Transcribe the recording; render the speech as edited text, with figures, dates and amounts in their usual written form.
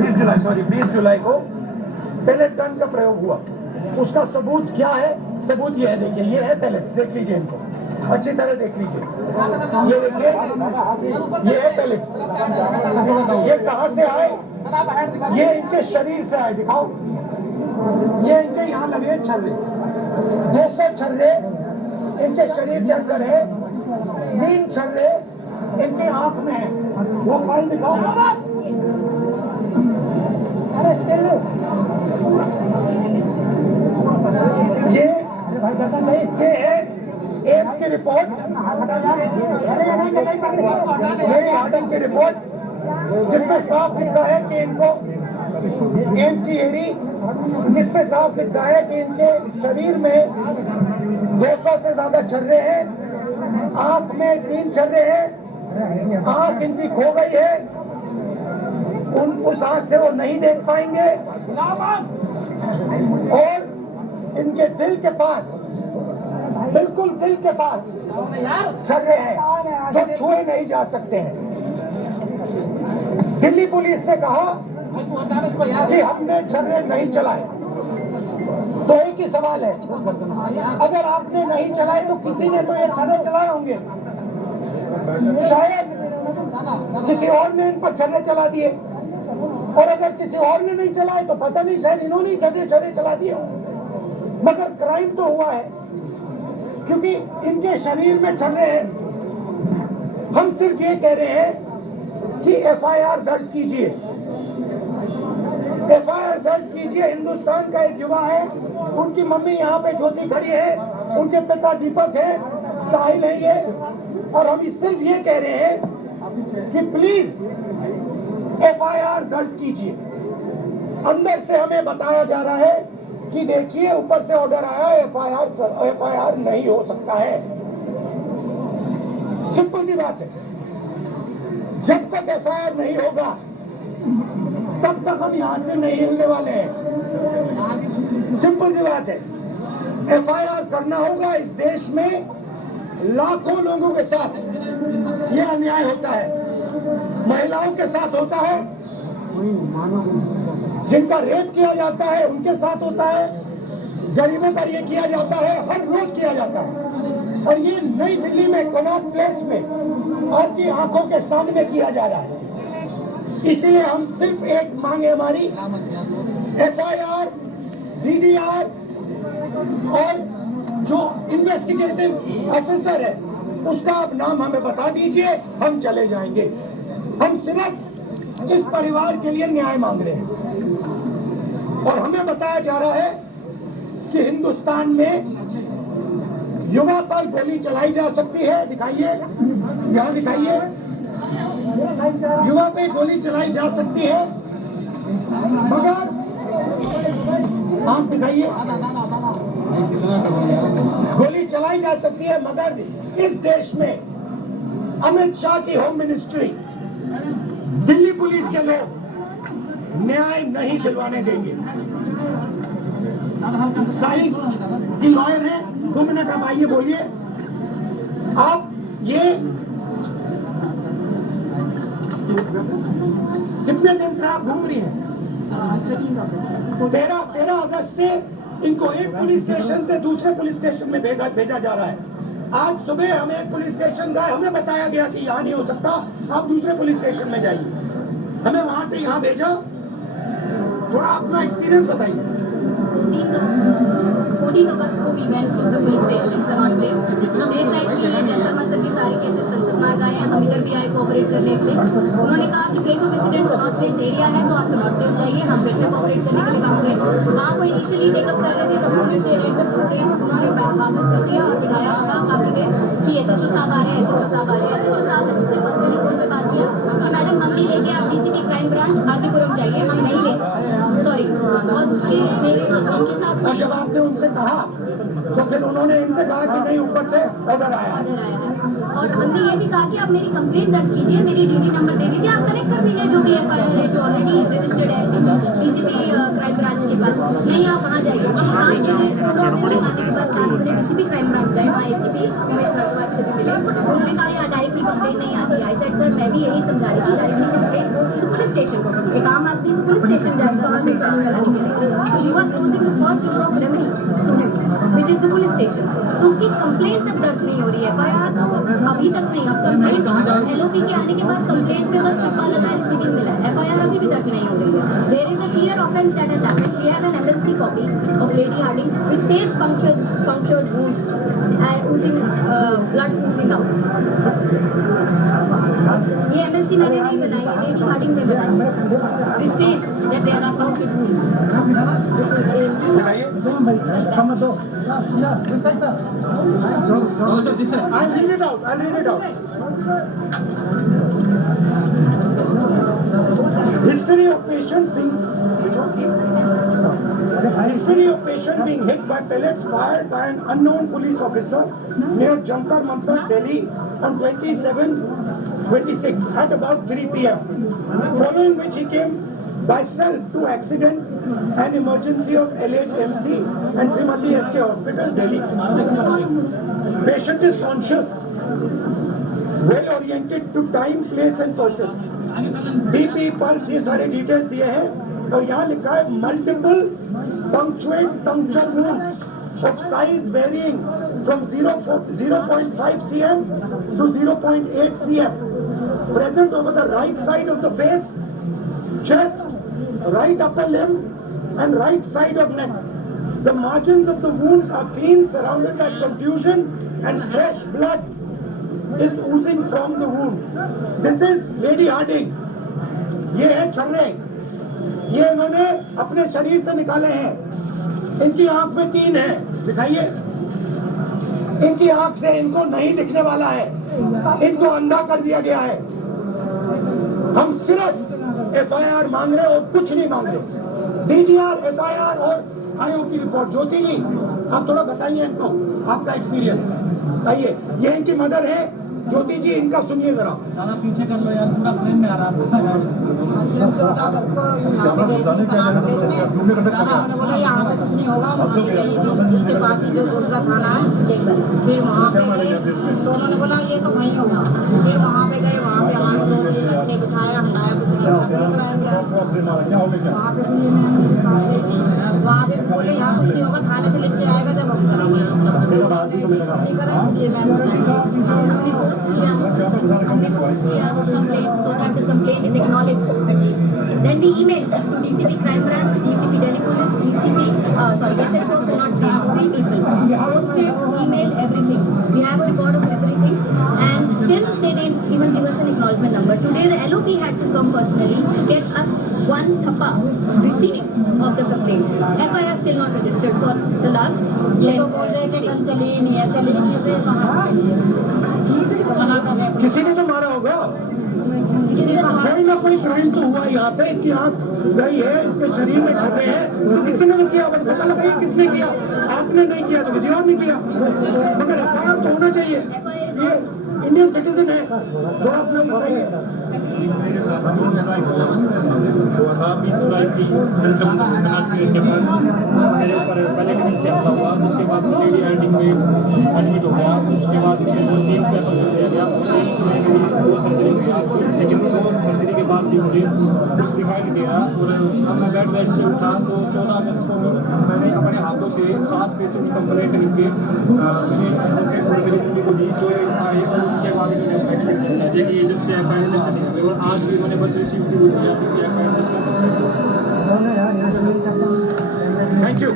20 जुलाई को pellet gun का प्रयोग हुआ। उसका सबूत क्या है? सबूत ये है, देखिए ये है पैलेट्स, देख लीजिए इनको अच्छी तरह देख लीजिए। ये देखिए, ये है पैलेट्स। ये कहाँ से आए? ये इनके शरीर से आए, दिखाओ। ये इनके यहाँ लगे छर्रे, 200 छर्रे इनके शरीर के अंदर है, 3 छर्रे इनकी आंख में है। वो फाइल दिखाओ। ये है एम्स की रिपोर्ट, मेरी हार्डन की रिपोर्ट, जिसमें साफ लिखा है कि इनको एम्स की एरी, जिसमें साफ लिखा है कि इनके शरीर में 200 से ज्यादा छर्रे हैं, आंख में 3 छर्रे हैं, आंख इनकी खो गई है, उस आंख से वो नहीं देख पाएंगे, और इनके दिल के पास, बिल्कुल दिल के पास छर्रे हैं जो छुए नहीं जा सकते हैं। दिल्ली पुलिस ने कहा कि हमने छर्रे नहीं चलाए। तो एक ही सवाल है, अगर आपने नहीं चलाए तो किसी ने तो ये छर्रे चलाए होंगे, शायद किसी और ने इन पर छर्रे चला दिए, और अगर किसी और ने नहीं चलाए तो पता नहीं, शायद इन्होंने छर्रे चला दिए हों। मगर क्राइम तो हुआ है, क्योंकि इनके शरीर में छर्रे हैं। हम सिर्फ ये कह रहे हैं कि एफआईआर दर्ज कीजिए, एफआईआर दर्ज कीजिए। हिंदुस्तान का एक युवा है, उनकी मम्मी यहाँ पे ज्योति खड़ी है, उनके पिता दीपक है, साहिल है ये, और हम सिर्फ ये कह रहे हैं कि प्लीज एफआईआर दर्ज कीजिए। अंदर से हमें बताया जा रहा है कि देखिए ऊपर से ऑर्डर आया है, एफआईआर नहीं हो सकता है। सिंपल सी बात है, जब तक एफआईआर नहीं होगा तब तक हम यहां से नहीं हिलने वाले हैं। सिंपल सी बात है, एफआईआर करना होगा। इस देश में लाखों लोगों के साथ यह अन्याय होता है, महिलाओं के साथ होता है, जिनका रेप किया जाता है उनके साथ होता है, गरीबों पर यह किया जाता है, हर रोज किया जाता है, और ये नई दिल्ली में कनॉट प्लेस में आपकी आंखों के सामने किया जा रहा है। इसीलिए हम सिर्फ एक मांग है हमारी, एफआईआर, डीडीआर, और जो इन्वेस्टिगेटिव ऑफिसर है उसका आप नाम हमें बता दीजिए, हम चले जाएंगे। हम सिर्फ इस परिवार के लिए न्याय मांग रहे हैं। और हमें बताया जा रहा है कि हिंदुस्तान में युवा पर गोली चलाई जा सकती है, दिखाइए, यहाँ दिखाइए, युवा पे गोली चलाई जा सकती है, मगर आप दिखाइए, गोली चलाई जा सकती है, मगर इस देश में अमित शाह की होम मिनिस्ट्री, दिल्ली पुलिस के लोग न्याय नहीं दिलवाने देंगे। साहिल की लॉयर है, 2 मिनट आप आइए, बोलिए। आप ये कितने दिन से आप घूम रही हैं? 13 अगस्त से इनको एक पुलिस स्टेशन से दूसरे पुलिस स्टेशन में भेजा जा रहा है। आज सुबह हम एक पुलिस स्टेशन गए, हमें बताया गया कि यहाँ नहीं हो सकता, आप दूसरे पुलिस स्टेशन में जाइए। हमें वहां से यहाँ भेजा। थोड़ा अपना एक्सपीरियंस बताइए। 14 अगस्त को we went to the police station Connaught Place. They said कि ये जंतर मंतर के सारे केसेस संसद मार्ग आए हैं, हम इधर भी आए कोऑपरेट करने के लिए। उन्होंने कहा कि place of incident Connaught place area है, तो आप कनॉट प्लेस जाइए, हम फिर से कोऑपरेट करने के लिए वहाँ गए। वहाँ को इनिशियली टेकअप कर रहे थे, the moment they read the complaint उन्होंने वापस कर दिया और बिठाया होगा काफी देर कि एसएचओ साहब आ रहे हैं, एसएचओ साहब आ रहे हैं। एसएचओ साहब ने मुझसे पर्सनली फोन पे बात किया कि मैडम हम नहीं लेंगे, आप डीसीपी क्राइम ब्रांच आदिपुरम जाइए, हम नहीं ले सकते, सॉरी। और उसके मेरे उनके साथ और जब आपने उनसे कहा तो फिर उन्होंने इनसे कहा कि नहीं, ऊपर से ऑर्डर आया है। ऑर्डर आया है। और हमने ये भी कहा कि आप मेरी कंप्लेंट दर्ज कीजिए, मेरी डीडी नंबर दे दीजिए, आप कनेक्ट कर दीजिए जो भी एफआईआर है जो ऑलरेडी रजिस्टर्ड है डीसीपी क्राइम ब्रांच के पास। नहीं, आप वहाँ जाइए। हम 7 बजे डीसीपी क्राइम ब्रांच गए, वहाँ एसीपी उमेश भारद्वाज से भी मिले। उन्होंने कहा यार डायरेक्टली कंप्लेंट नहीं आती। आई सेड सर मैं भी यही समझा रही थी, directly complaint goes to police station. एक आम आदमी तो पुलिस स्टेशन जाएगा कंप्लेंट दर्ज कराने के लिए। तो you are closing the first door of remedy to him which is the police station. तो उसकी कंप्लेंट तक दर्ज नहीं हो रही है, एफआईआर तो अभी तक नहीं। अब कंप्लेंट एलओपी के आने के बाद कंप्लेंट में बस टप्पा लगा रिसीविंग मिला है, एफआईआर अभी भी दर्ज नहीं हो रही है। There is a clear offence that has happened. We have an MLC copy of Lady Hardinge which says punctured wounds and oozing blood oozing out. ये एमएलसी मैंने नहीं बनाई, लेडी हार्डिंग ने बनाई। This says that there are punctured wounds. This is I'll read it out. History of patient being hit by pellets fired by an unknown police officer near Jantar Mantar, Delhi on 26 at about 3 p.m. Following which he came by self to accident and emergency of LHMC and Srimati SK Hospital, Delhi. Patient is conscious, well oriented to time, place and person. BP, pulse, ये सारे details दिए हैं और यहाँ लिखा है multiple punctuate puncture wounds of size varying from 0.5 cm to 0.8 cm present over the right side of the face, chest, right upper limb and right side of neck. The margins of the wounds are clean, surrounded by confusion and fresh blood is oozing from the wound. This is Lady Harding. ये है छर्रे, ये इन्होंने अपने शरीर से निकाले हैं। इनकी आंख में 3 है, दिखाइए। इनकी आंख से इनको नहीं दिखने वाला है, इनको अंधा कर दिया गया है। हम सिर्फ एफआईआर मांग रहे और कुछ नहीं मांग रहे। डीटीआर, एफआईआर और आयोग की रिपोर्ट। ज्योति जी आप थोड़ा बताइए इनको आपका एक्सपीरियंस। बताइए, ये इनकी मदर है ज्योति जी, इनका सुनिए जरा। पीछे कर लो यार, पूरा प्लेन में आ रहा है। 14 अगस्त को यहाँ पे गई थी थाना पुलिस में। उन्होंने बोला यहाँ पे कुछ नहीं होगा, वहाँ पे गई जो उसके पास ही जो दूसरा थाना है, फिर वहाँ पे गए तो उन्होंने बोला ये तो वहीं होगा। फिर वहाँ पे गए, वहाँ पे हमारे 2-3 घंटे बिठाया, हटाया, कुछ नहीं करा। वहाँ पे गई थी, वहाँ पे बोले यहाँ कुछ नहीं होगा, थाने से लिख के आएगा जब हम करेंगे। नहीं करा, ये मैंने हमने पोस्ट किया complaint so that the complaint is acknowledged at least. Then we emailed to DCP Crime Branch, DCP Delhi Police, SHO Connaught Place, 3 people. Posted, emailed, everything. We have a record of everything and still they didn't even give us an acknowledgement number. Today the LOP had to come personally to get us 1 thappa receiving of the complaint. FIR still not registered for the last. ये तो बोल रहे थे कल चली ही नहीं है, चली ही नहीं है तो ये कहाँ से चली है? तो मना कर रहे हैं। किसी ने तो मारा होगा, कोई ना कोई क्राइम तो हुआ यहाँ पे। इसकी आंख गई है, इसके शरीर में छर्रे हैं, तो किसी ने तो किया। अगर पता लगाइए किसने किया। आपने नहीं किया तो किसी और ने किया, मगर एफआईआर तो होना चाहिए। ये इंडियन सिटीजन है, जो आपने बताइए। मेरे साथ 20 जुलाई को हुआ था। 20 जुलाई की कनाट प्लेस के पास मेरे ऊपर पहले डिग्री से हमला हुआ, जिसके बाद लेडी हार्डिंग में एडमिट हो गया। उसके बाद मेरे को 3 से खत्म कर दिया गया। 3 में मेरी 2 सर्जरी हुई, लेकिन 2 सर्जरी के बाद भी मुझे कुछ दिखाई नहीं दे रहा। और अब मैं बेड से उठा तो 14 अगस्त को मैंने अपने हाथों से 7 पेजों की कंप्लेंट लिख के मैंने एडवोकेट और मेरी मम्मी को दी, जो उनके बाद इन्होंने एक्सपीरियंस बताया कि ये जब से एफआईआर रजिस्टर नहीं हुई। और आज भी मैंने बस रिसीव की हुई दिया कि एफआईआर रजिस्टर। Thank you.